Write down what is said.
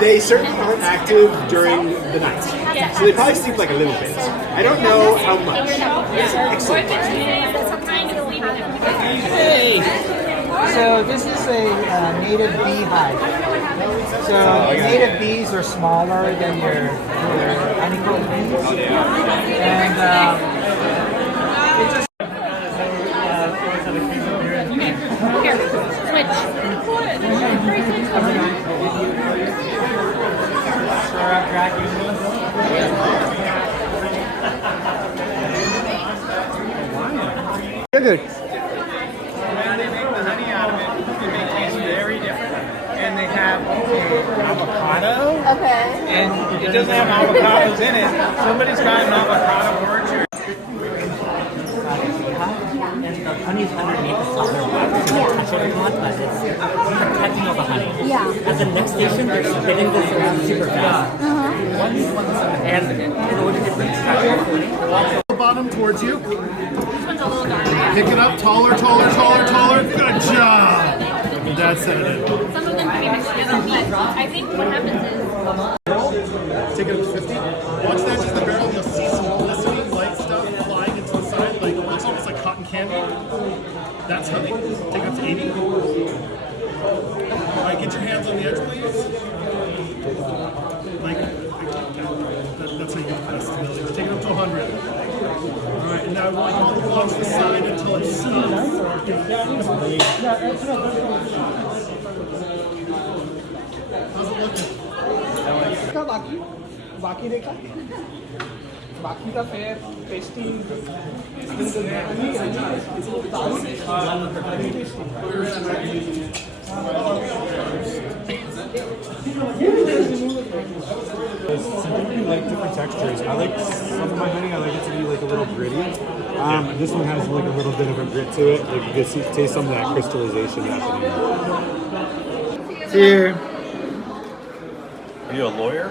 they certainly aren't active during the night. So they probably sleep like a little bit. I don't know how much. Excellent. Hey! So this is a native beehive. So native bees are smaller than your honeycomb bees. And it just Here, switch. Good. When they make the honey out of it, it tastes very different. And they have avocado. Okay. And it doesn't have avocados in it. Somebody's got an avocado orchard. And the honey's underneath the flower wax. You can touch it if you want, but it's protecting all the honey. Yeah. At the next station, they're spinning this around super fast. And in order to extract all the honey, The bottom towards you. Pick it up, taller, taller, taller, taller. Good job. Dad set it in. Some of them can be mixed together. I think what happens is Take it up to 50. Watch that just the barrel. You'll see some glistening light stuff flying into the side. Like it looks almost like cotton candy. That's honey. Take it up to 80. All right, get your hands on the edge, please. Like that's how you get the best stability. Take it up to 100. All right, and now I want you to watch the side until it stops. How's it looking? बाकी देखा बाकी का fair tasty Some people like different textures. I like some of my honey. I like it to be like a little gritty. This one has like a little bit of a grit to it. Like you can taste some of that crystallization happening. Here. Are you a lawyer?